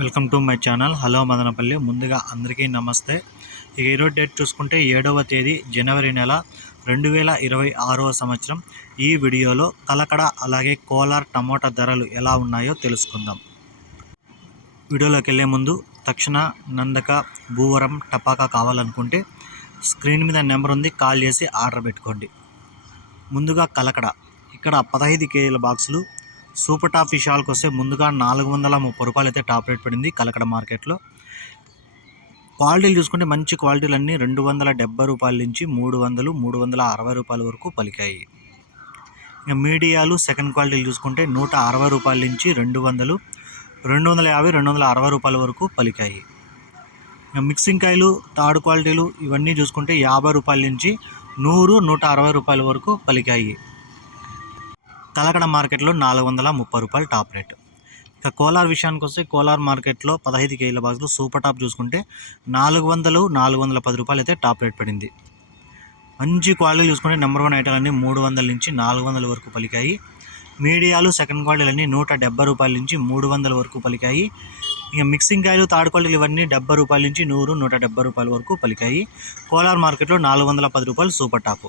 Welcome to my channel. Hello Madanapalle. ముందుగా అందరికీ నమస్తే. ఇక ఈరోజు డేట్ చూసుకుంటే ఏడవ తేదీ జనవరి నెల రెండు వేల ఇరవై ఆరవ సంవత్సరం. ఈ వీడియోలో కలకడ అలాగే కోలార్ టమోటా ధరలు ఎలా ఉన్నాయో తెలుసుకుందాం. వీడియోలోకి వెళ్ళే ముందు తక్షణ నందక భూవరం టపాకా కావాలనుకుంటే స్క్రీన్ మీద నెంబర్ ఉంది కాల్ చేసి ఆర్డర్ పెట్టుకోండి. ముందుగా కలకడ. ఇక్కడ పదహైదు కేజీల బాక్సులు సూపర్ టాప్ విషయాలకు వస్తే ముందుగా నాలుగు వందల ముప్పై రూపాయలు అయితే టాప్ రేట్ పడింది కలకడ మార్కెట్లో. క్వాలిటీలు చూసుకుంటే మంచి క్వాలిటీలు అన్నీ రెండు వందల డెబ్బై రూపాయల నుంచి మూడు వందలు మూడు వందల అరవై రూపాయల వరకు పలికాయి. ఇక మీడియాలు సెకండ్ క్వాలిటీలు చూసుకుంటే నూట అరవై రూపాయల నుంచి రెండు వందలు రెండు వందల యాభై రెండు వందల అరవై రూపాయల వరకు పలికాయి. ఇక మిక్సింగ్ కాయలు థర్డ్ క్వాలిటీలు ఇవన్నీ చూసుకుంటే యాభై రూపాయల నుంచి నూరు నూట అరవై రూపాయల వరకు పలికాయి. కలకడ మార్కెట్లో నాలుగు వందల ముప్పై రూపాయలు టాప్ రేట్. ఇక కోలార్ విషయానికి వస్తే కోలార్ మార్కెట్లో పదహైదు కేజీల బాక్స్లో సూపర్ టాప్ చూసుకుంటే నాలుగు వందలు నాలుగు వందల పది రూపాయలు అయితే టాప్ రేట్ పడింది. మంచి క్వాలిటీ చూసుకుంటే నెంబర్ వన్ ఐటెల్ అన్నీ మూడు వందల నుంచి నాలుగు వందల వరకు పలికాయి. మీడియాలు సెకండ్ క్వాలిటీలు అన్నీ నూట డెబ్బై రూపాయల నుంచి మూడు వందల వరకు పలికాయి. ఇక మిక్సింగ్ కాయలు థర్డ్ క్వాలిటీలు ఇవన్నీ డెబ్బై రూపాయల నుంచి నూరు నూట డెబ్బై రూపాయల వరకు పలికాయి. కోలార్ మార్కెట్లో నాలుగు వందల పది రూపాయలు సూపర్ టాప్.